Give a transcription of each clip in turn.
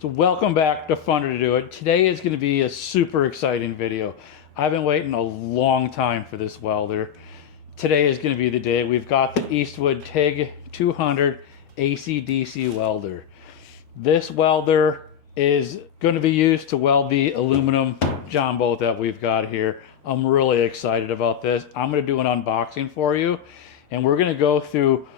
So welcome back to Funner to Do It. Today is going to be a super exciting video. I've been waiting a long time for this welder. Today is going to be the day. We've got the Eastwood TIG 200 AC/DC welder. This welder is going to be used to weld the aluminum John boat that we've got here. I'm really excited about this. I'm going to do an unboxing for you, and we're going to go through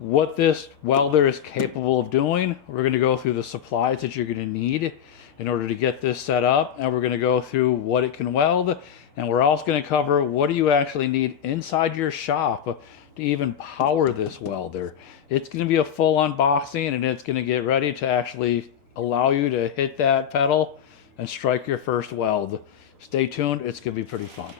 what this welder is capable of doing. We're going to go through the supplies that you're going to need in order to get this set up, and we're going to go through what it can weld, and we're also going to cover what do you actually need inside your shop to even power this welder. It's going to be a full unboxing, and it's going to get ready to actually allow you to hit that pedal and strike your first weld. Stay tuned, it's going to be pretty fun.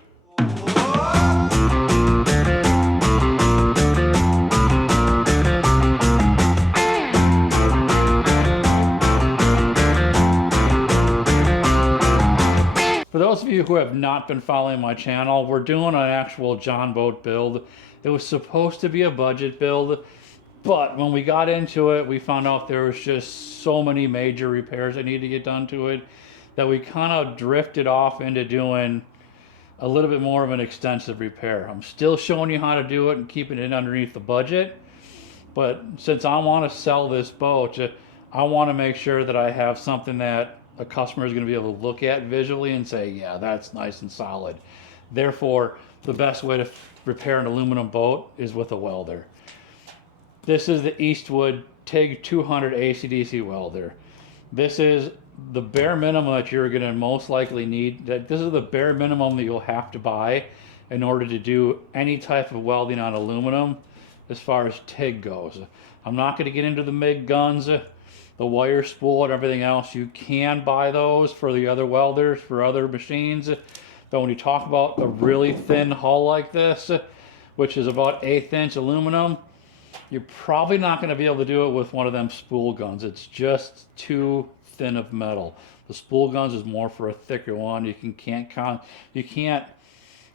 For those of you who have not been following my channel, we're doing an actual John boat build. It was supposed to be a budget build, but when we got into it, we found out there was just so many major repairs that need to get done to it that we kind of drifted off into doing a little bit more of an extensive repair. I'm still showing you how to do it and keeping it underneath the budget, but since I want to sell this boat, I want to make sure that I have something that a customer is going to be able to look at visually and say, yeah, that's nice and solid. Therefore, the best way to repair an aluminum boat is with a welder. This is the Eastwood TIG 200 AC/DC welder. This is the bare minimum that you're going to most likely need. This is the bare minimum that you'll have to buy in order to do any type of welding on aluminum as far as TIG goes. I'm not going to get into the MIG guns, the wire spool and everything else. You can buy those for the other welders, for other machines. But when you talk about a really thin hull like this, which is about 1/8 inch aluminum, you're probably not going to be able to do it with one of them spool guns. It's just too thin of metal. The spool guns is more for a thicker one. You can't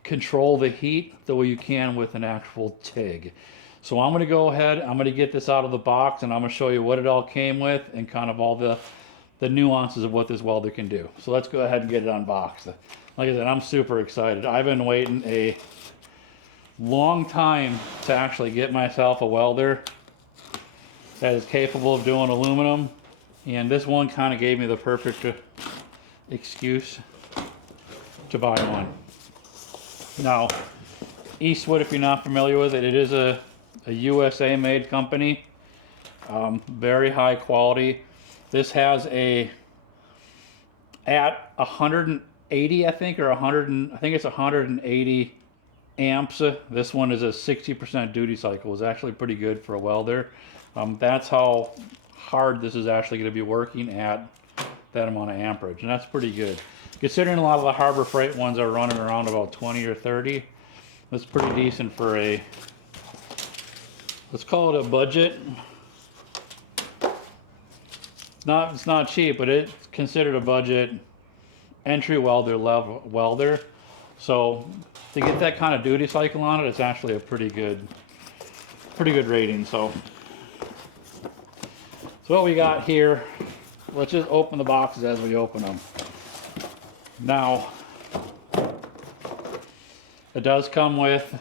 control the heat the way you can with an actual TIG. So I'm going to go ahead, I'm going to get this out of the box, and I'm going to show you what it all came with and kind of all the nuances of what this welder can do. So let's go ahead and get it unboxed. Like I said, I'm super excited. I've been waiting a long time to actually get myself a welder that is capable of doing aluminum, and this one kind of gave me the perfect excuse to buy one. Now, Eastwood, if you're not familiar with it, it is a USA made company, very high quality. This has at 180, I think, or 100, I think it's 180 amps. This one is a 60% duty cycle. It's actually pretty good for a welder. That's how hard this is actually going to be working at that amount of amperage, and that's pretty good. Considering a lot of the Harbor Freight ones are running around about 20 or 30, that's pretty decent for a, let's call it a budget. It's not cheap, but it's considered a budget entry welder level welder. So to get that kind of duty cycle on it, it's actually a pretty good rating. So what we got here, let's just open the boxes as we open them. Now, it does come with,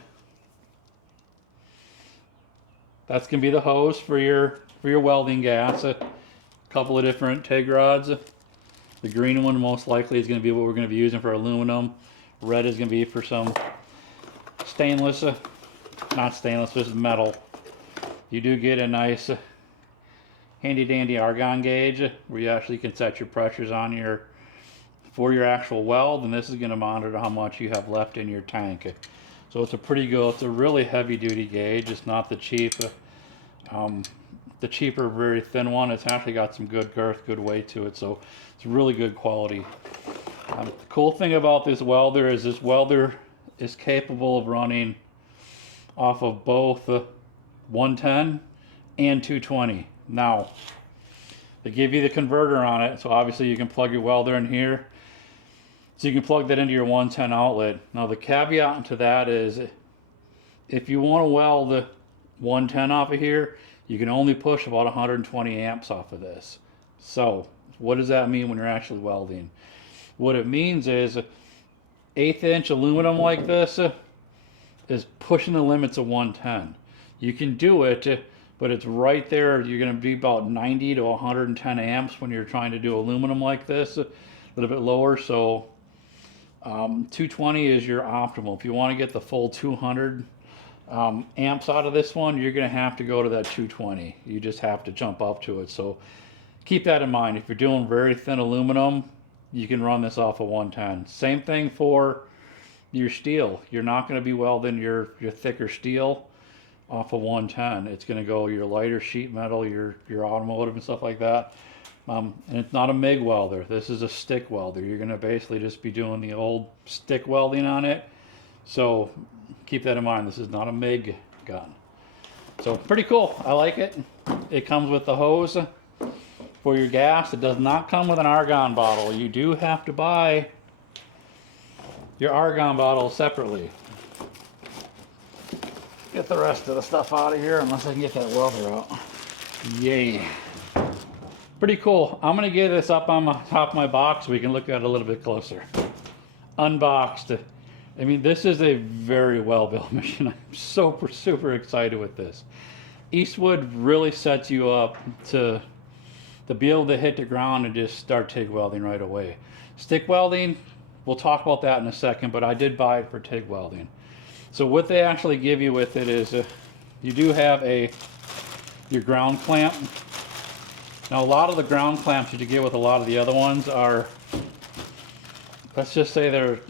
that's going to be the hose for your welding gas, a couple of different TIG rods. The green one most likely is going to be what we're going to be using for aluminum. Red is going to be for some stainless, not stainless, just metal. You do get a nice handy dandy argon gauge where you actually can set your pressures on for your actual weld, and this is going to monitor how much you have left in your tank. So it's a pretty good, it's a really heavy duty gauge. It's not the cheap, the cheaper, very thin one. It's actually got some good girth, good weight to it, so it's really good quality. The cool thing about this welder is capable of running off of both 110 and 220. Now, they give you the converter on it, so obviously you can plug your welder in here. So you can plug that into your 110 outlet. Now the caveat to that is, if you want to weld 110 off of here, you can only push about 120 amps off of this. So What does that mean when you're actually welding? What it means is 1/8 inch aluminum like this is pushing the limits of 110. You can do it, but it's right there. You're going to be about 90 to 110 amps when you're trying to do aluminum like this, a little bit lower. So 220 is your optimal. If you want to get the full 200 amps out of this one, you're going to have to go to that 220. You just have to jump up to it. So keep that in mind. If you're doing very thin aluminum, you can run this off of 110. Same thing for your steel. You're not going to be welding your thicker steel off of 110. It's going to go your lighter sheet metal, your automotive and stuff like that. And it's not a MIG welder. This is a stick welder. You're going to basically just be doing the old stick welding on it. So keep that in mind. This is not a MIG gun. So pretty cool. I like it. It comes with the hose for your gas. It does not come with an argon bottle. You do have to buy your argon bottle separately. Get the rest of the stuff out of here unless I can get that welder out. Yay. Pretty cool. I'm going to get this up on the top of my box so we can look at it a little bit closer. Unboxed. I mean, this is a very well-built machine. I'm super excited with this. Eastwood really sets you up to be able to hit the ground and just start TIG welding right away. Stick welding, we'll talk about that in a second, but I did buy it for TIG welding. So what they actually give you with it is you do have your ground clamp. Now a lot of the ground clamps that you get with a lot of the other ones are, let's just say they're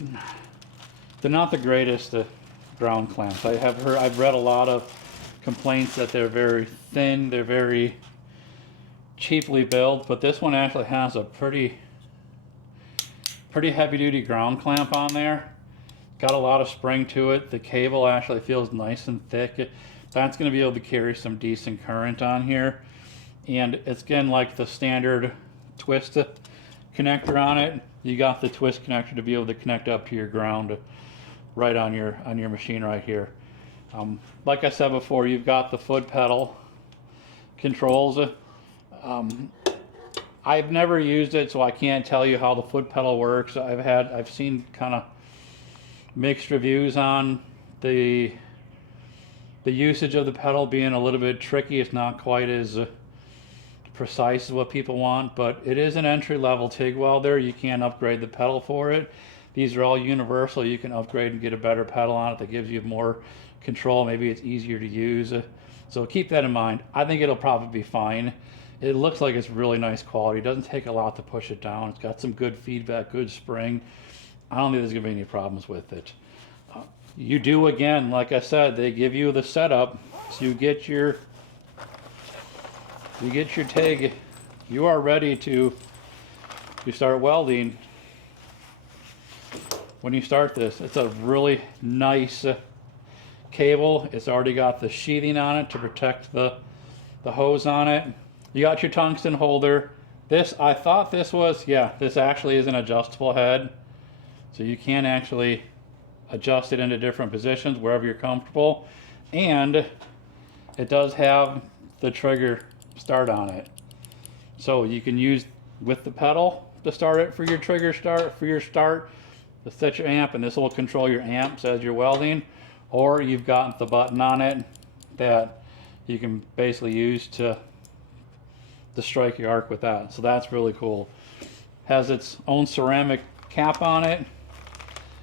not the greatest ground clamps. I've read a lot of complaints that they're very thin, they're very cheaply built, but this one actually has a pretty heavy duty ground clamp on there. Got a lot of spring to it. The cable actually feels nice and thick. That's going to be able to carry some decent current on here. And it's again like the standard twist connector on it. You got the twist connector to be able to connect up to your ground right on your machine right here. Like I said before, you've got the foot pedal controls. I've never used it, so I can't tell you how the foot pedal works. I've seen kind of mixed reviews on the usage of the pedal being a little bit tricky. It's not quite as precise as what people want, but it is an entry-level TIG welder. You can upgrade the pedal for it. These are all universal. You can upgrade and get a better pedal on it that gives you more control. Maybe it's easier to use. So keep that in mind. I think it'll probably be fine. It looks like it's really nice quality. It doesn't take a lot to push it down. It's got some good feedback, good spring. I don't think there's gonna be any problems with it. You do, again, like I said, they give you the setup. So you get your TIG. You are ready to start welding. When you start this, it's a really nice cable. It's already got the sheathing on it to protect the hose on it. You got your tungsten holder. This, I thought this was, yeah, this actually is an adjustable head. So you can actually adjust it into different positions wherever you're comfortable. And it does have the trigger start on it. So you can use with the pedal to start it for your trigger start, to set your amp, and this will control your amps as you're welding. Or you've got the button on it that you can basically use to strike your arc with that. So that's really cool. Has its own ceramic cap on it,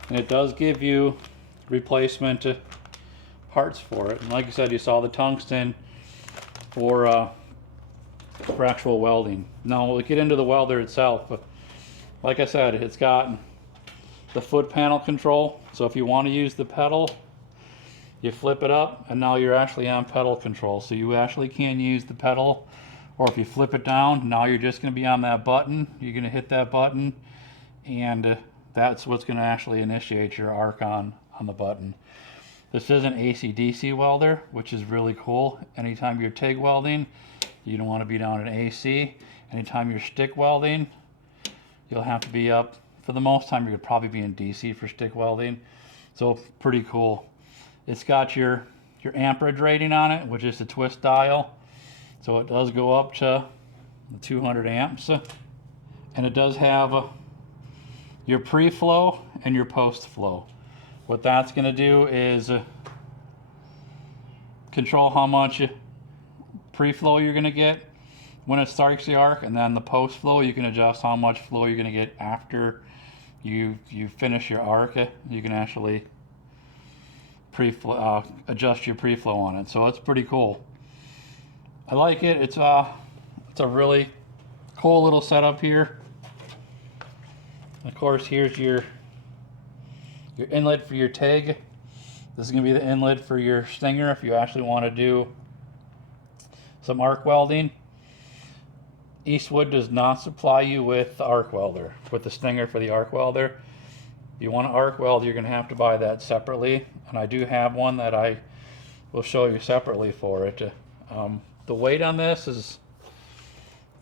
and it does give you replacement parts for it. And like I said, you saw the tungsten for actual welding. Now we'll get into the welder itself, but like I said, it's got the foot panel control. So if you want to use the pedal, you flip it up, and now you're actually on pedal control. So you actually can use the pedal, or if you flip it down, now you're just going to be on that button. You're going to hit that button, and that's what's going to actually initiate your arc on the button. This is an AC/DC welder, which is really cool. Anytime you're TIG welding, you don't want to be down in AC. Anytime you're stick welding, you'll have to be up. For the most time, you're probably be in DC for stick welding. So pretty cool. It's got your amperage rating on it, which is the twist dial. So it does go up to the 200 amps. and it does have your pre-flow and your post-flow. What that's going to do is control how much pre-flow you're going to get when it starts the arc, and then the post-flow you can adjust how much flow you're going to get after you finish your arc. You can actually adjust your pre-flow on it, so it's pretty cool. I like it. It's a really cool little setup here. Of course, here's your inlet for your TIG. This is going to be the inlet for your stinger if you actually want to do some arc welding. Eastwood does not supply you with the arc welder, with the stinger for the arc welder. If you want an arc weld, you're going to have to buy that separately, and I do have one that I will show you separately for it. The weight on this is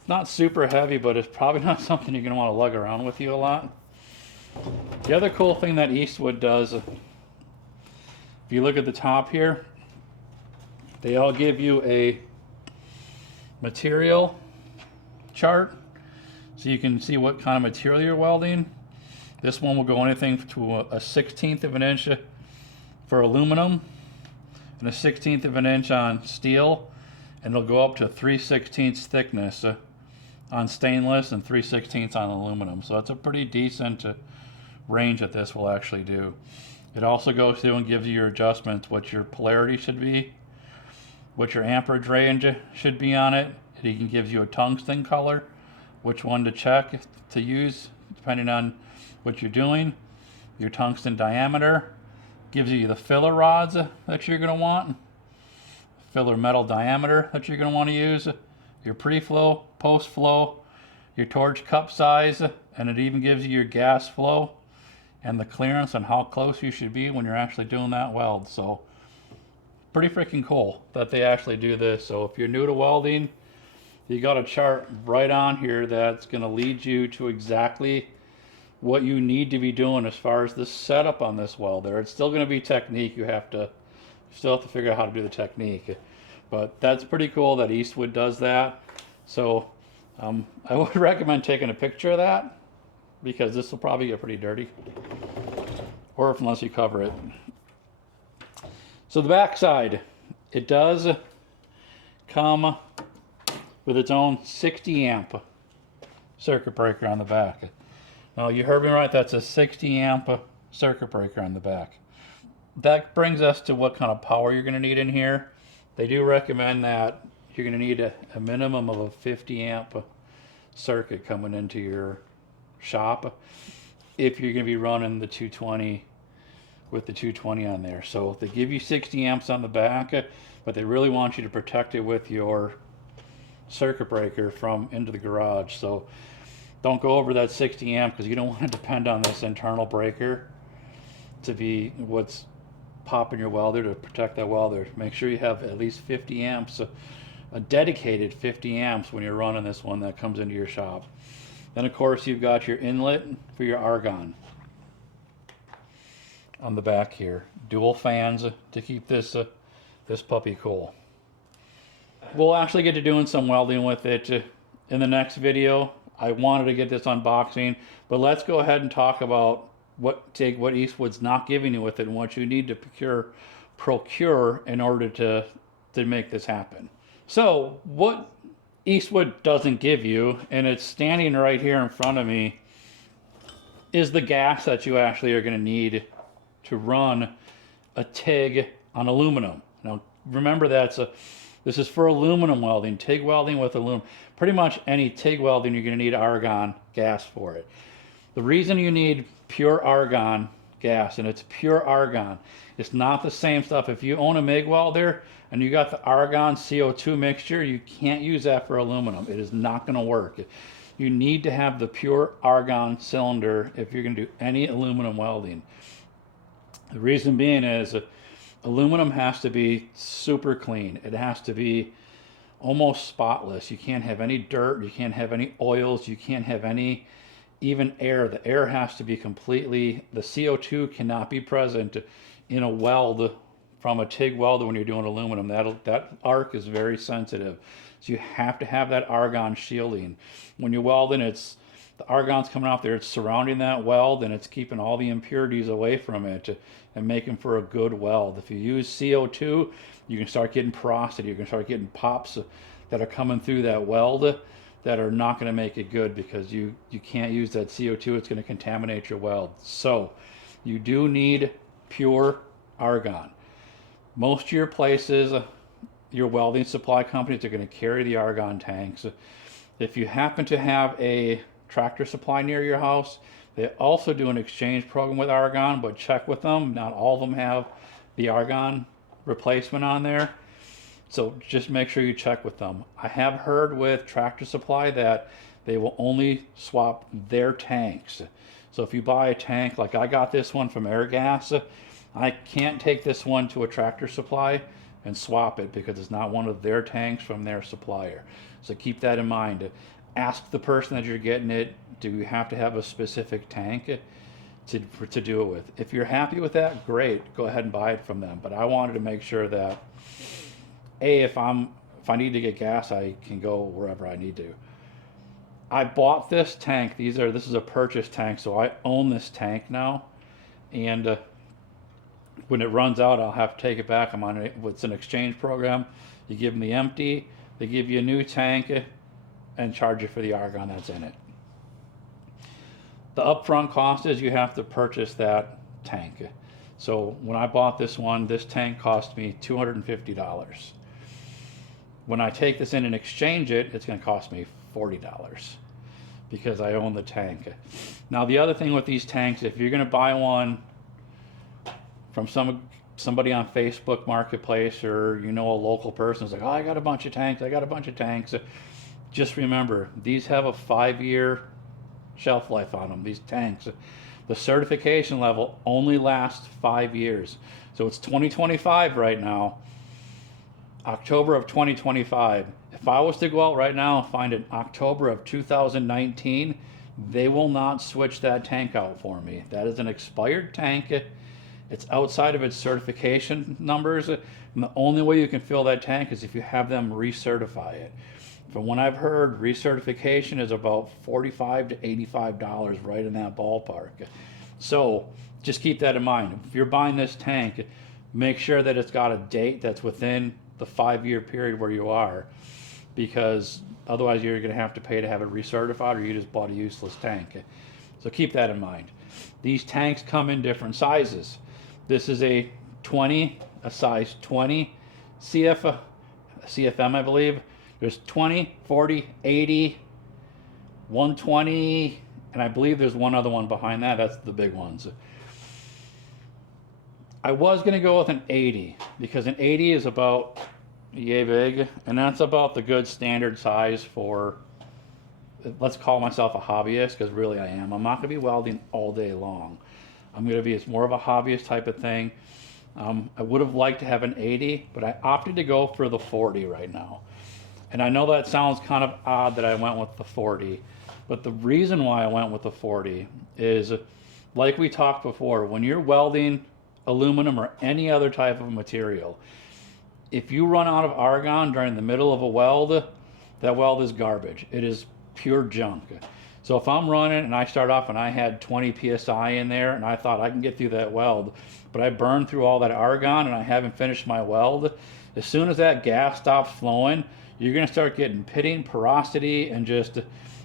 not super heavy, but it's probably not something you're going to want to lug around with you a lot. The other cool thing that Eastwood does, if you look at the top here, they all give you a material chart so you can see what kind of material you're welding. This one will go anything to a 1/16 of an inch for aluminum and a 1/16 of an inch on steel, and it'll go up to 3/16 thickness on stainless and 3/16 on aluminum. So it's a pretty decent range that this will actually do. It also goes through and gives you your adjustments, what your polarity should be, what your amperage range should be on it. It even gives you a tungsten color, which one to check to use depending on what you're doing. Your tungsten diameter gives you the filler rods that you're going to want, filler metal diameter that you're going to want to use, your pre-flow, post-flow, your torch cup size, and it even gives you your gas flow and the clearance and how close you should be when you're actually doing that weld. So pretty freaking cool that they actually do this. So if you're new to welding, you got a chart right on here that's going to lead you to exactly what you need to be doing as far as the setup on this welder. It's still going to be technique. You still have to figure out how to do the technique, but that's pretty cool that Eastwood does that. So I would recommend taking a picture of that, because this will probably get pretty dirty, or unless you cover it. So the back side, it does come with its own 60 amp circuit breaker on the back. Now you heard me right, that's a 60 amp circuit breaker on the back. That brings us to what kind of power you're going to need in here. They do recommend that you're going to need a minimum of a 50 amp circuit coming into your shop if you're going to be running the 220 with the 220 on there. So they give you 60 amps on the back, but they really want you to protect it with your circuit breaker from into the garage. So don't go over that 60 amp, because you don't want to depend on this internal breaker to be what's popping your welder to protect that welder. Make sure you have at least 50 amps, a dedicated 50 amps when you're running this one that comes into your shop. Then of course you've got your inlet for your argon on the back here. Dual fans to keep this puppy cool. We'll actually get to doing some welding with it in the next video. I wanted to get this unboxing, but let's go ahead and talk about what Eastwood's not giving you with it and what you need to procure in order to make this happen. So what Eastwood doesn't give you, and it's standing right here in front of me, is the gas that you actually are going to need to run a TIG on aluminum. Now remember, this is for aluminum welding, TIG welding with aluminum. Pretty much any TIG welding, you're going to need argon gas for it. The reason you need pure argon gas, and it's pure argon, it's not the same stuff. If you own a MIG welder and you got the argon CO2 mixture, you can't use that for aluminum. It is not going to work. You need to have the pure argon cylinder if you're going to do any aluminum welding. The reason being is aluminum has to be super clean. It has to be almost spotless. You can't have any dirt, you can't have any oils, you can't have any even air. The air has to be completely, the CO2 cannot be present in a weld from a TIG welder when you're doing aluminum. That arc is very sensitive. So you have to have that argon shielding. When you're welding, it's The argon's coming off there, it's surrounding that weld, and it's keeping all the impurities away from it and making for a good weld. If you use CO2, you can start getting porosity. You can start getting pops that are coming through that weld that are not going to make it good, because you can't use that CO2. It's going to contaminate your weld. So you do need pure argon. Most of your places, your welding supply companies, are going to carry the argon tanks. If you happen to have a Tractor Supply near your house, they also do an exchange program with argon, but check with them. Not all of them have the argon replacement on there. So just make sure you check with them. I have heard with Tractor Supply that they will only swap their tanks. So if you buy a tank, like I got this one from Airgas, I can't take this one to a Tractor Supply and swap it because it's not one of their tanks from their supplier. So keep that in mind. Ask the person that you're getting it, do you have to have a specific tank to do it with? If you're happy with that, great, go ahead and buy it from them. But I wanted to make sure that if I need to get gas, I can go wherever I need to. I bought this tank. This is a purchase tank, so I own this tank now. And when it runs out, I'll have to take it back. It's an exchange program. You give them the empty, they give you a new tank and charge you for the argon that's in it. The upfront cost is you have to purchase that tank. So when I bought this one, this tank cost me $250. When I take this in and exchange it, it's going to cost me $40 because I own the tank. Now the other thing with these tanks, if you're going to buy one from somebody on Facebook Marketplace, or a local person who's like, oh, I got a bunch of tanks, just remember, these have a 5-year shelf life on them, these tanks. The certification level only lasts 5 years. So it's 2025 right now, October of 2025. If I was to go out right now and find an October of 2019, they will not switch that tank out for me. That is an expired tank. It's outside of its certification numbers. And the only way you can fill that tank is if you have them recertify it. From what I've heard, recertification is about $45 to $85, right in that ballpark. So just keep that in mind. If you're buying this tank, make sure that it's got a date that's within the 5-year period where you are, because otherwise you're going to have to pay to have it recertified, or you just bought a useless tank. So keep that in mind. These tanks come in different sizes. This is a size 20 CFM, I believe. There's 20, 40, 80, 120, and I believe there's one other one behind that. That's the big ones. I was going to go with an 80 because an 80 is about yay big, and that's about the good standard size for, let's call myself a hobbyist, because really I am. I'm not going to be welding all day long. I'm going to be, it's more of a hobbyist type of thing. I would have liked to have an 80, but I opted to go for the 40 right now. And I know that sounds kind of odd that I went with the 40, but the reason why I went with the 40 is, like we talked before, when you're welding aluminum or any other type of material, if you run out of argon during the middle of a weld, that weld is garbage. It is pure junk. So if I'm running and I start off and I had 20 psi in there and I thought I can get through that weld, but I burned through all that argon and I haven't finished my weld, as soon as that gas stops flowing, you're going to start getting pitting, porosity, and just,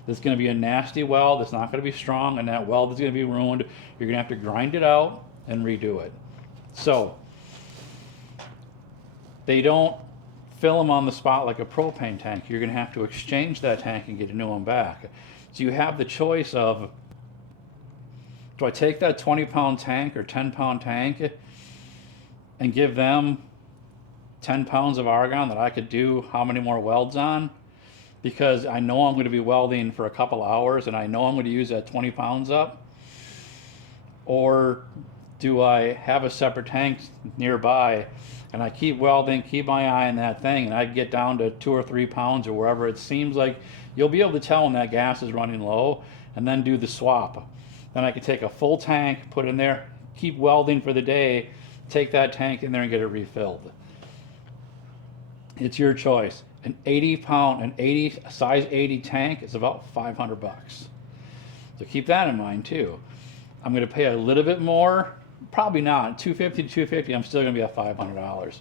it's going to be a nasty weld. It's not going to be strong, and that weld is going to be ruined. You're going to have to grind it out and redo it. So they don't fill them on the spot like a propane tank. You're going to have to exchange that tank and get a new one back. So you have the choice of, do I take that 20-pound tank or 10-pound tank and give them 10 pounds of argon that I could do how many more welds on, because I know I'm going to be welding for a couple hours and I know I'm going to use that 20 pounds up? Or do I have a separate tank nearby and I keep welding, keep my eye on that thing, and I get down to 2 or 3 pounds or wherever it seems like you'll be able to tell when that gas is running low, and then do the swap. Then I could take a full tank, put in there, keep welding for the day, take that tank in there and get it refilled. It's your choice. An 80 size 80 tank is about $500. So keep that in mind too. I'm going to pay a little bit more, probably not, $250 to $250, I'm still going to be at $500.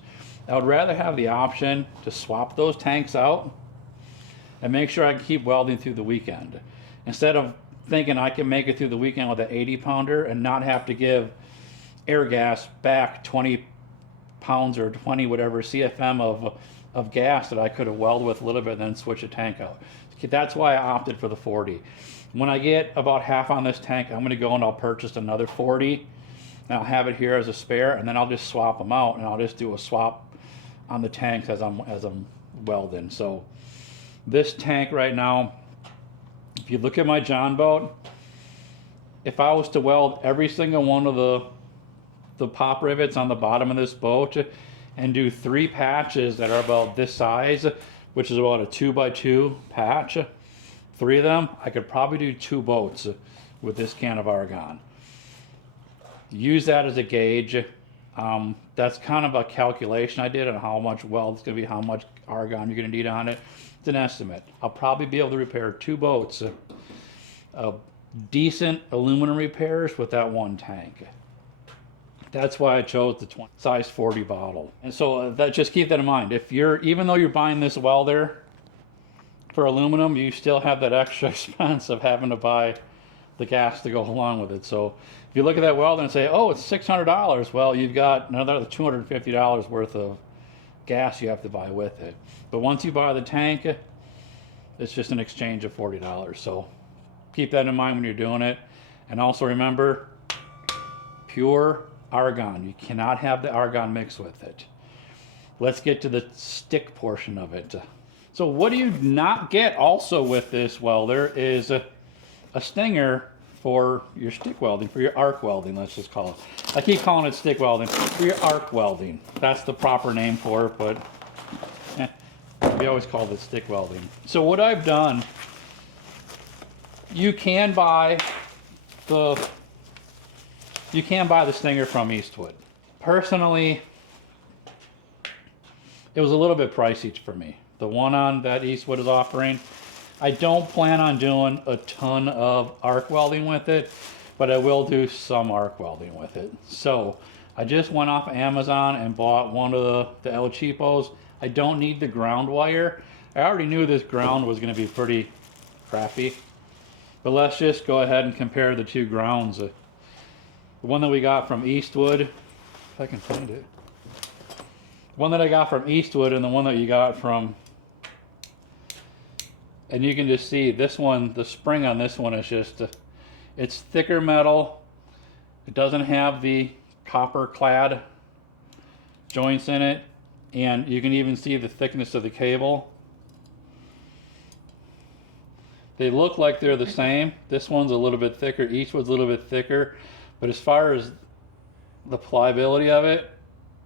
I would rather have the option to swap those tanks out and make sure I can keep welding through the weekend. Instead of thinking I can make it through the weekend with an 80 pounder and not have to give air gas back 20 pounds or 20 whatever CFM of gas that I could have welded with a little bit and then switch a tank out. That's why I opted for the 40. When I get about half on this tank, I'm going to go and I'll purchase another 40 and I'll have it here as a spare, and then I'll just swap them out and I'll just do a swap on the tanks as I'm welding. So this tank right now, if you look at my John boat, if I was to weld every single one of the pop rivets on the bottom of this boat and do 3 patches that are about this size, which is about a 2x2 patch, 3 of them, I could probably do 2 boats with this can of argon. Use that as a gauge. That's kind of a calculation I did on how much weld it's going to be, how much argon you're going to need on it. It's an estimate. I'll probably be able to repair 2 boats of decent aluminum repairs with that one tank. That's why I chose the size 40 bottle. And so just keep that in mind. If even though you're buying this welder for aluminum, you still have that extra expense of having to buy the gas to go along with it. So if you look at that welder and say, oh, it's $600, well, you've got another $250 worth of gas you have to buy with it. But once you buy the tank, it's just an exchange of $40. So keep that in mind when you're doing it. And also remember, pure argon. You cannot have the argon mixed with it. Let's get to the stick portion of it. So what do you not get also with this welder is a stinger for your stick welding, for your arc welding, let's just call it. I keep calling it stick welding. For your arc welding. That's the proper name for it, but we always call it stick welding. So what I've done, you can buy the stinger from Eastwood. Personally, it was a little bit pricey for me. The one on that Eastwood is offering, I don't plan on doing a ton of arc welding with it, but I will do some arc welding with it. So I just went off Amazon and bought one of the El Cheapos. I don't need the ground wire. I already knew this ground was going to be pretty crappy, but let's just go ahead and compare the 2 grounds. The one that we got from Eastwood, if I can find it. One that I got from Eastwood and the one that you got from, and you can just see this one, the spring on this one is just, it's thicker metal. It doesn't have the copper clad joints in it. And you can even see the thickness of the cable. They look like they're the same. This one's a little bit thicker. Eastwood's a little bit thicker. But as far as the pliability of it,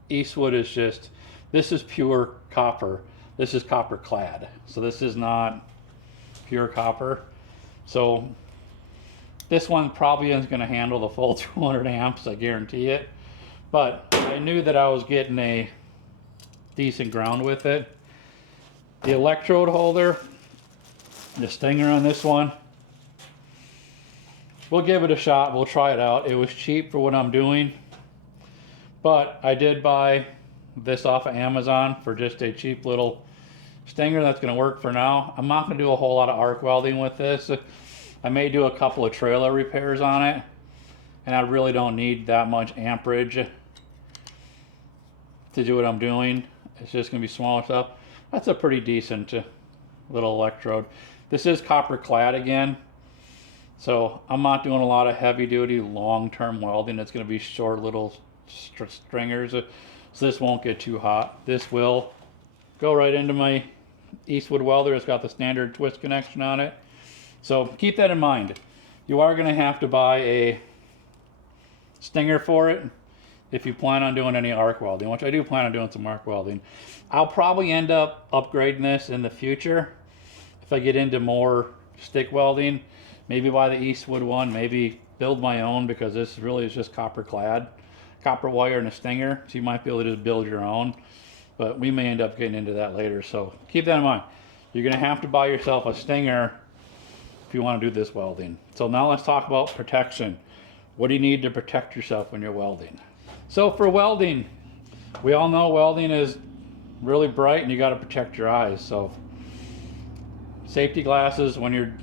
Eastwood is just, this is pure copper. This is copper clad. So this is not pure copper. So this one probably isn't going to handle the full 200 amps, I guarantee it. But I knew that I was getting a decent ground with it. The electrode holder, the stinger on this one, we'll give it a shot. We'll try it out. It was cheap for what I'm doing, but I did buy this off of Amazon for just a cheap little stinger that's going to work for now. I'm not going to do a whole lot of arc welding with this. I may do a couple of trailer repairs on it, and I really don't need that much amperage to do what I'm doing. It's just going to be smaller stuff. That's a pretty decent little electrode. This is copper clad again, so I'm not doing a lot of heavy duty long-term welding. It's going to be short little stringers, so this won't get too hot. This will go right into my Eastwood welder. It's got the standard twist connection on it. So keep that in mind. You are going to have to buy a stinger for it if you plan on doing any arc welding, which I do plan on doing some arc welding. I'll probably end up upgrading this in the future if I get into more stick welding. Maybe buy the Eastwood one, maybe build my own, because this really is just copper clad, copper wire and a stinger, so you might be able to just build your own. But we may end up getting into that later, so keep that in mind. You're going to have to buy yourself a stinger if if you want to do this welding. So now let's talk about protection. What do you need to protect yourself when you're welding? So for welding, we all know welding is really bright and you got to protect your eyes. So safety glasses when you're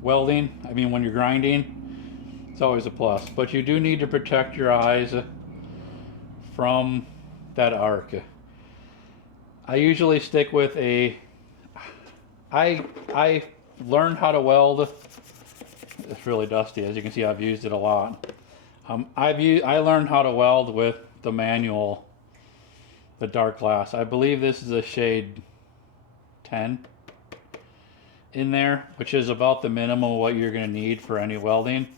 welding, when you're grinding, it's always a plus. But you do need to protect your eyes from that arc. I usually stick with I learned how to weld. It's really dusty, as you can see. I've used it a lot. I learned how to weld with the manual, the dark glass. I believe this is a shade 10 in there, which is about the minimum of what you're going to need for any welding.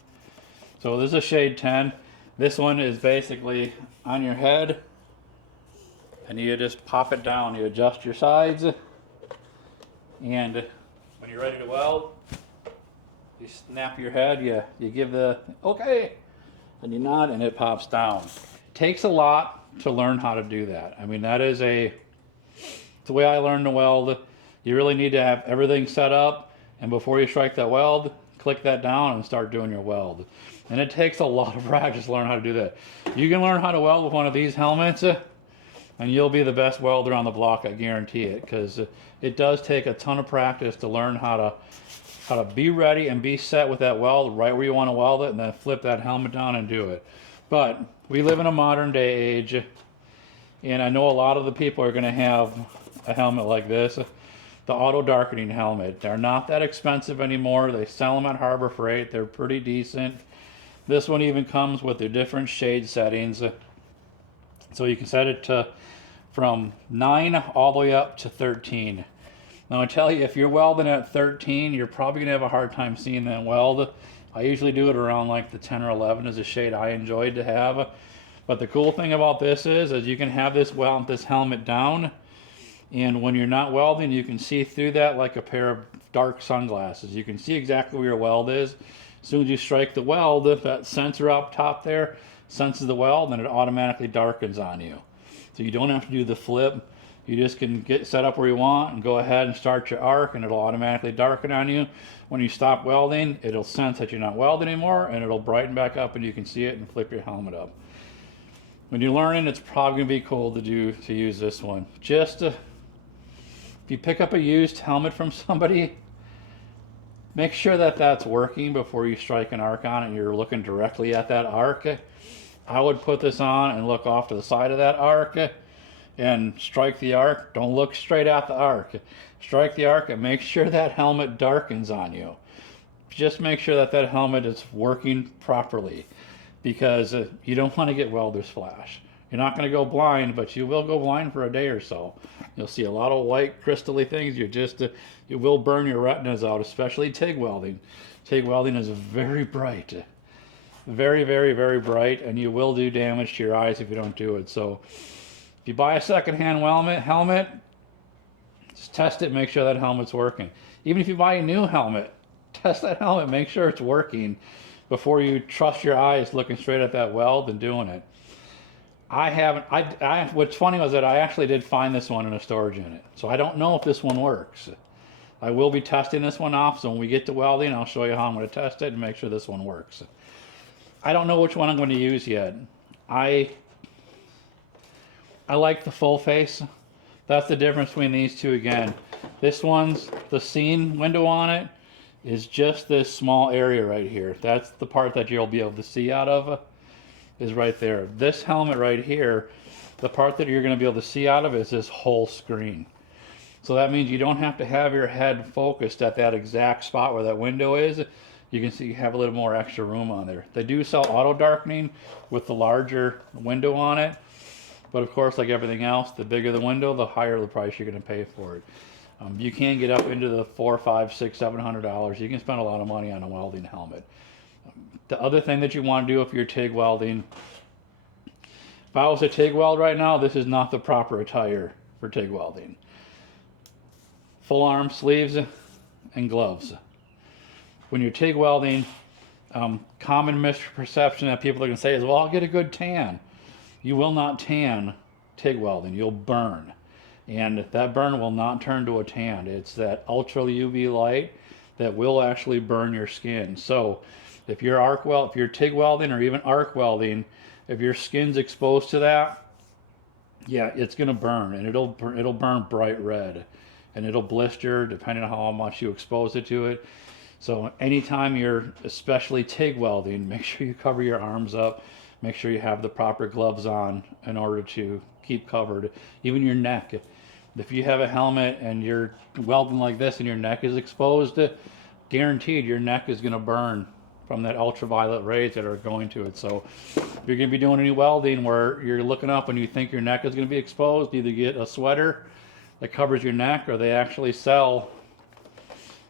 So this is a shade 10. This one is basically on your head, and you just pop it down. You adjust your sides, and when you're ready to weld, you snap your head, you give the okay, and you nod, and it pops down. It takes a lot to learn how to do that. That is it's the way I learned to weld. You really need to have everything set up, and before you strike that weld, click that down and start doing your weld. And it takes a lot of practice to learn how to do that. You can learn how to weld with one of these helmets, and you'll be the best welder on the block, I guarantee it, because it does take a ton of practice to learn how to be ready and be set with that weld right where you want to weld it, and then flip that helmet down and do it. But we live in a modern day age, and I know a lot of the people are going to have a helmet like this, the auto darkening helmet. They're not that expensive anymore. They sell them at Harbor Freight. They're pretty decent. This one even comes with the different shade settings. So you can set it to from 9 all the way up to 13. Now I tell you, if you're welding at 13, you're probably going to have a hard time seeing that weld. I usually do it around like the 10 or 11 is a shade I enjoyed to have. But the cool thing about this is you can have this helmet down, and when you're not welding, you can see through that like a pair of dark sunglasses. You can see exactly where your weld is. As soon as you strike the weld, that sensor up top there senses the weld, and it automatically darkens on you. So you don't have to do the flip. You just can get set up where you want and go ahead and start your arc, and it'll automatically darken on you. When you stop welding, it'll sense that you're not welding anymore, and it'll brighten back up, and you can see it and flip your helmet up. When you're learning, it's probably going to be cool to use this one. If you pick up a used helmet from somebody, make sure that that's working before you strike an arc on it and you're looking directly at that arc. I would put this on and look off to the side of that arc and strike the arc. Don't look straight at the arc. Strike the arc and make sure that helmet darkens on you. Just make sure that helmet is working properly, because you don't want to get welder's flash. You're not going to go blind, but you will go blind for a day or so. You'll see a lot of white crystally things. You will burn your retinas out, especially TIG welding. TIG welding is very bright. Very, very, very bright, and you will do damage to your eyes if you don't do it. So if you buy a secondhand helmet, just test it, make sure that helmet's working. Even if you buy a new helmet, test that helmet, make sure it's working before you trust your eyes looking straight at that weld and doing it. What's funny was that I actually did find this one in a storage unit, so I don't know if this one works. I will be testing this one off, so when we get to welding, I'll show you how I'm going to test it and make sure this one works. I don't know which one I'm going to use yet. I like the full face. That's the difference between these two again. This one's, the scene window on it is just this small area right here. That's the part that you'll be able to see out of, is right there. This helmet right here, the part that you're going to be able to see out of is this whole screen. So that means you don't have to have your head focused at that exact spot where that window is. You can see you have a little more extra room on there. They do sell auto darkening with the larger window on it, but of course, like everything else, the bigger the window, the higher the price you're going to pay for it. You can get up into the $400, $500, $600, $700. You can spend a lot of money on a welding helmet. The other thing that you want to do if you're TIG welding, if I was a TIG weld right now, this is not the proper attire for TIG welding. Full arm sleeves and gloves. When you're TIG welding, common misperception that people are going to say is, well, I'll get a good tan. You will not tan TIG welding. You'll burn. And that burn will not turn to a tan. It's that ultra UV light that will actually burn your skin. So if you're if you're TIG welding or even arc welding, if your skin's exposed to that, yeah, it's gonna burn, and it'll burn bright red, and it'll blister depending on how much you expose it to it. So anytime you're especially TIG welding, make sure you cover your arms up. Make sure you have the proper gloves on in order to keep covered. Even your neck. If you have a helmet and you're welding like this and your neck is exposed, guaranteed your neck is going to burn from that ultraviolet rays that are going to it. So if you're going to be doing any welding where you're looking up and you think your neck is going to be exposed, either get a sweater that covers your neck, or they actually sell,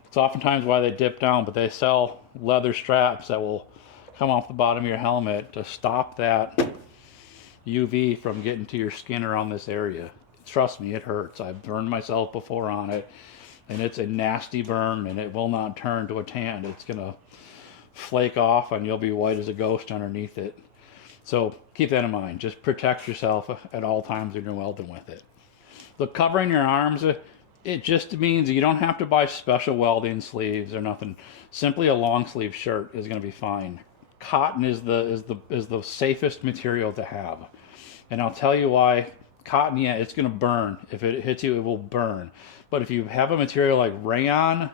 it's oftentimes why they dip down, but they sell leather straps that will come off the bottom of your helmet to stop that UV from getting to your skin around this area. Trust me, it hurts. I've burned myself before on it, and it's a nasty burn, and it will not turn to a tan. It's gonna flake off and you'll be white as a ghost underneath it. So keep that in mind. Just protect yourself at all times when you're welding with it. The covering your arms, it just means you don't have to buy special welding sleeves or nothing. Simply a long sleeve shirt is going to be fine. Cotton is the safest material to have, and I'll tell you why. Cotton, yeah, it's going to burn. If it hits you, it will burn. But if you have a material like rayon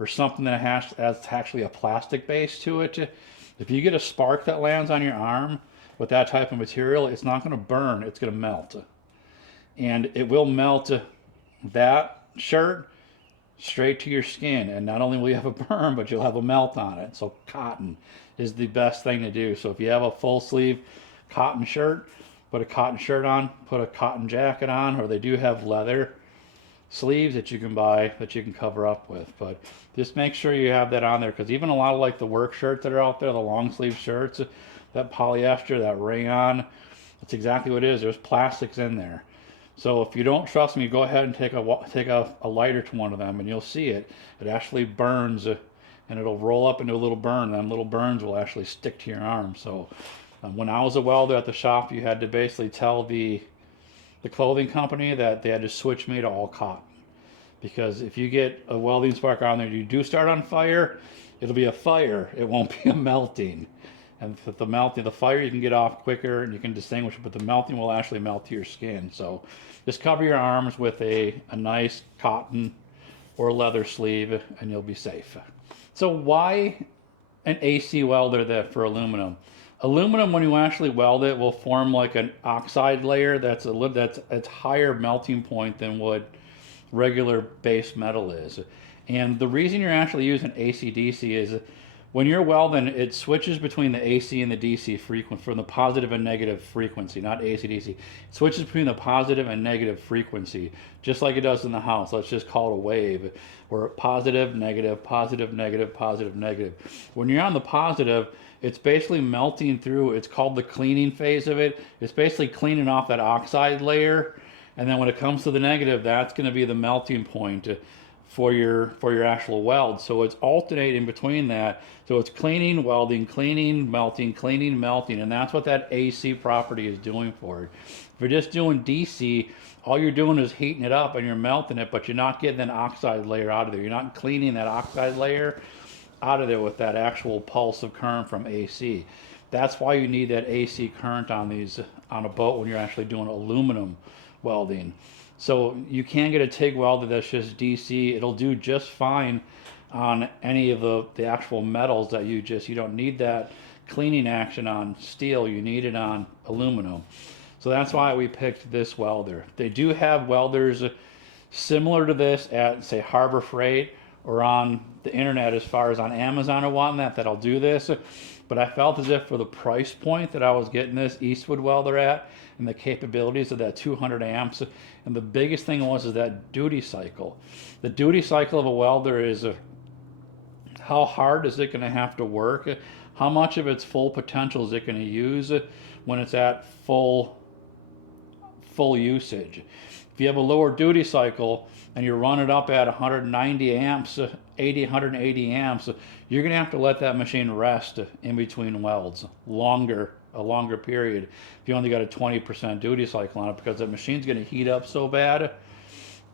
or something that has actually a plastic base to it, if you get a spark that lands on your arm with that type of material, it's not going to burn. It's going to melt, and it will melt that shirt straight to your skin, and not only will you have a burn, but you'll have a melt on it. So cotton is the best thing to do. So if you have a full sleeve cotton shirt, put a cotton shirt on, put a cotton jacket on, or they do have leather sleeves that you can buy that you can cover up with. But just make sure you have that on there, because even a lot of like the work shirts that are out there, the long sleeve shirts, that polyester, that rayon, that's exactly what it is. There's plastics in there. So if you don't trust me, go ahead and take a lighter to one of them, and you'll see it. It actually burns, and it'll roll up into a little burn. And little burns will actually stick to your arm. So when I was a welder at the shop, you had to basically tell the clothing company that they had to switch me to all cotton, because if you get a welding spark on there, you do start on fire, it'll be a fire. It won't be a melting. And with the melting, the fire you can get off quicker and you can distinguish it, but the melting will actually melt to your skin. So just cover your arms with a nice cotton or leather sleeve and you'll be safe. So why an AC welder for aluminum? Aluminum, when you actually weld it, will form like an oxide layer that's higher melting point than what regular base metal is. And the reason you're actually using AC/DC is when you're welding, it switches between the AC and the DC frequency, from the positive and negative frequency, not AC/DC. It switches between the positive and negative frequency, just like it does in the house. Let's just call it a wave, or positive, negative, positive, negative, positive, negative. When you're on the positive, it's basically melting through. It's called the cleaning phase of it. It's basically cleaning off that oxide layer. And then when it comes to the negative, that's going to be the melting point for your actual weld. So it's alternating between that. So it's cleaning, welding, cleaning, melting, and that's what that AC property is doing for it. If you're just doing DC, all you're doing is heating it up and you're melting it, but you're not getting an oxide layer out of there. You're not cleaning that oxide layer out of there with that actual pulse of current from AC. That's why you need that AC current on a boat when you're actually doing aluminum welding. So you can get a TIG welder that's just DC. It'll do just fine on any of the actual metals that you don't need that cleaning action on steel. You need it on aluminum. So that's why we picked this welder. They do have welders similar to this at, say, Harbor Freight or on the internet, as far as on Amazon or whatnot, that'll do this. But I felt as if for the price point that I was getting this Eastwood welder at, and the capabilities of that 200 amps, and the biggest thing is that duty cycle. The duty cycle of a welder is how hard is it going to have to work? How much of its full potential is it going to use when it's at full usage? If you have a lower duty cycle and you run it up at 190 amps, 180 amps, you're going to have to let that machine rest in between welds a longer period if you only got a 20% duty cycle on it, because the machine's going to heat up so bad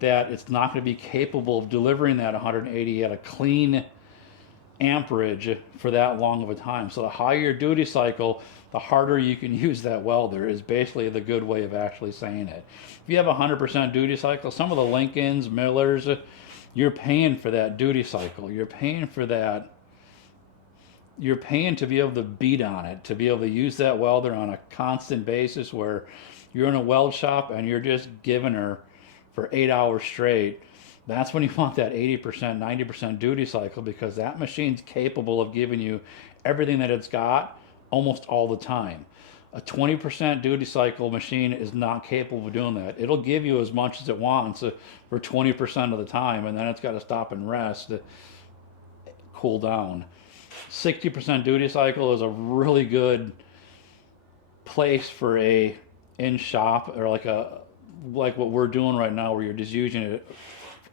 that it's not going to be capable of delivering that 180 at a clean amperage for that long of a time. So the higher your duty cycle, the harder you can use that welder, is basically the good way of actually saying it. If you have 100% duty cycle, some of the Lincolns, Millers, you're paying for that duty cycle. You're paying for that. You're paying to be able to beat on it, to be able to use that welder on a constant basis, where you're in a weld shop and you're just giving her for 8 hours straight. That's when you want that 80%, 90% duty cycle, because that machine's capable of giving you everything that it's got almost all the time. A 20% duty cycle machine is not capable of doing that. It'll give you as much as it wants for 20% of the time, and then it's got to stop and rest to cool down. 60% duty cycle is a really good place for a in shop, or like what we're doing right now, where you're just using it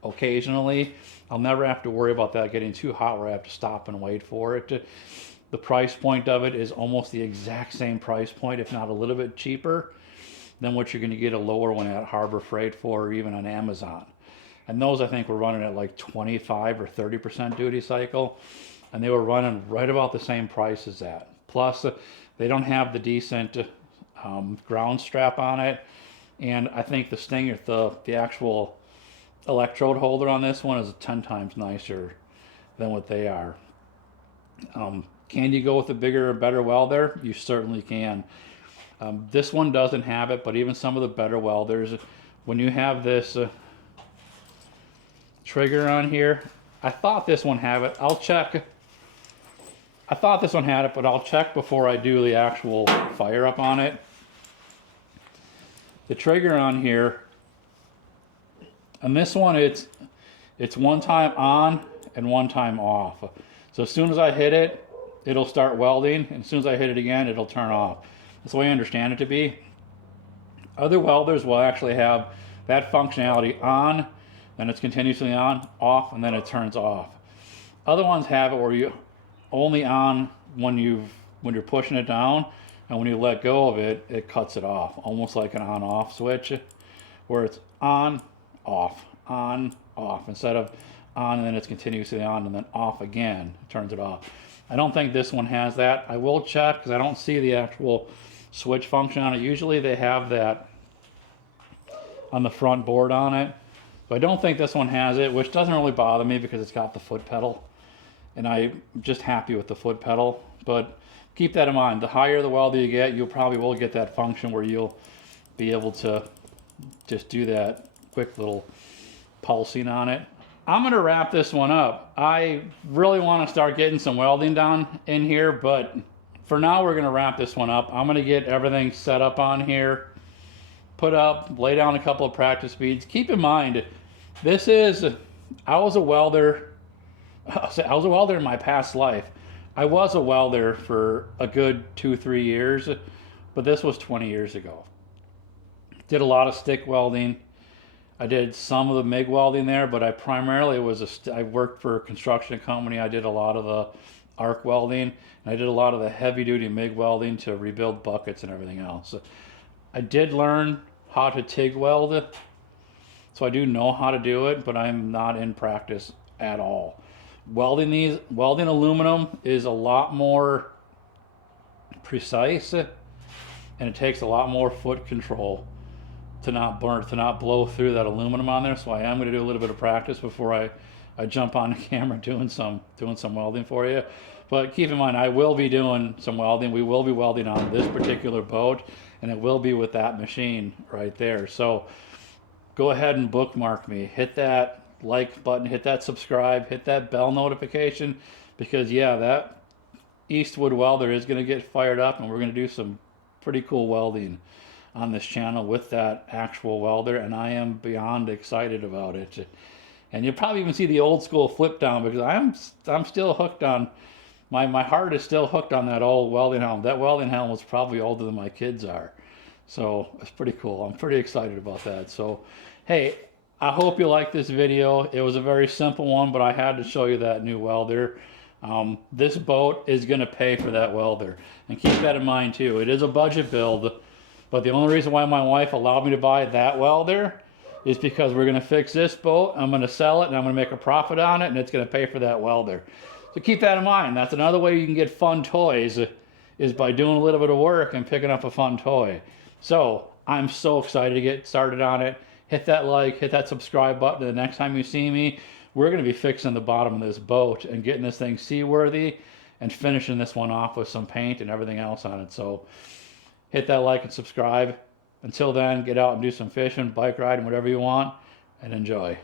occasionally. I'll never have to worry about that getting too hot where I have to stop and wait for it. The price point of it is almost the exact same price point, if not a little bit cheaper than what you're going to get a lower one at Harbor Freight for, or even on Amazon. And those, I think, were running at like 25 or 30% duty cycle, and they were running right about the same price as that. Plus, they don't have the decent ground strap on it, and I think the stinger, the actual electrode holder on this one is 10 times nicer than what they are. Can you go with a bigger, better welder? You certainly can. This one doesn't have it, but even some of the better welders, when you have this trigger on here, I thought this one had it. I'll check. I thought this one had it, but I'll check before I do the actual fire up on it. The trigger on here, and this one, it's one time on and one time off. So as soon as I hit it, it'll start welding, and as soon as I hit it again, it'll turn off. That's the way I understand it to be. Other welders will actually have that functionality on, then it's continuously on, off, and then it turns off. Other ones have it where you only on when you're pushing it down, and when you let go of it, it cuts it off, almost like an on-off switch, where it's on, off, instead of on and then it's continuously on and then off again, it turns it off. I don't think this one has that. I will check, because I don't see the actual switch function on it. Usually they have that on the front board on it, but I don't think this one has it, which doesn't really bother me because it's got the foot pedal, and I'm just happy with the foot pedal. But keep that in mind. The higher the welder you get, you probably will get that function where you'll be able to just do that quick little pulsing on it. I'm going to wrap this one up. I really want to start getting some welding done in here, but for now we're going to wrap this one up. I'm going to get everything set up on here, put up, lay down a couple of practice beads. Keep in mind, I was a welder in my past life. I was a welder for a good 2-3 years, but this was 20 years ago. Did a lot of stick welding. I did some of the MIG welding there, but I primarily I worked for a construction company. I did a lot of the arc welding, and I did a lot of the heavy duty MIG welding to rebuild buckets and everything else. I did learn how to TIG weld, so I do know how to do it, but I'm not in practice at all. Welding aluminum is a lot more precise, and it takes a lot more foot control to not blow through that aluminum on there. So I am going to do a little bit of practice before I jump on the camera doing some welding for you. But keep in mind, I will be doing some welding. We will be welding on this particular boat, and it will be with that machine right there. So go ahead and bookmark me. Hit that like button, hit that subscribe, hit that bell notification, because yeah, that Eastwood welder is going to get fired up, and we're going to do some pretty cool welding on this channel with that actual welder, and I am beyond excited about it. And you'll probably even see the old school flip down, because I'm still hooked on my heart is still hooked on that old welding helm. That welding helm was probably older than my kids are, so it's pretty cool. I'm pretty excited about that. So hey, I hope you like this video. It was a very simple one, but I had to show you that new welder. This boat is going to pay for that welder, and keep that in mind too. It is a budget build, but the only reason why my wife allowed me to buy that welder is because we're going to fix this boat, I'm going to sell it, and I'm going to make a profit on it, and it's going to pay for that welder. So keep that in mind. That's another way you can get fun toys, is by doing a little bit of work and picking up a fun toy. So I'm so excited to get started on it. Hit that like, hit that subscribe button. The next time you see me, we're going to be fixing the bottom of this boat and getting this thing seaworthy and finishing this one off with some paint and everything else on it. So hit that like and subscribe. Until then, get out and do some fishing, bike riding, whatever you want, and enjoy.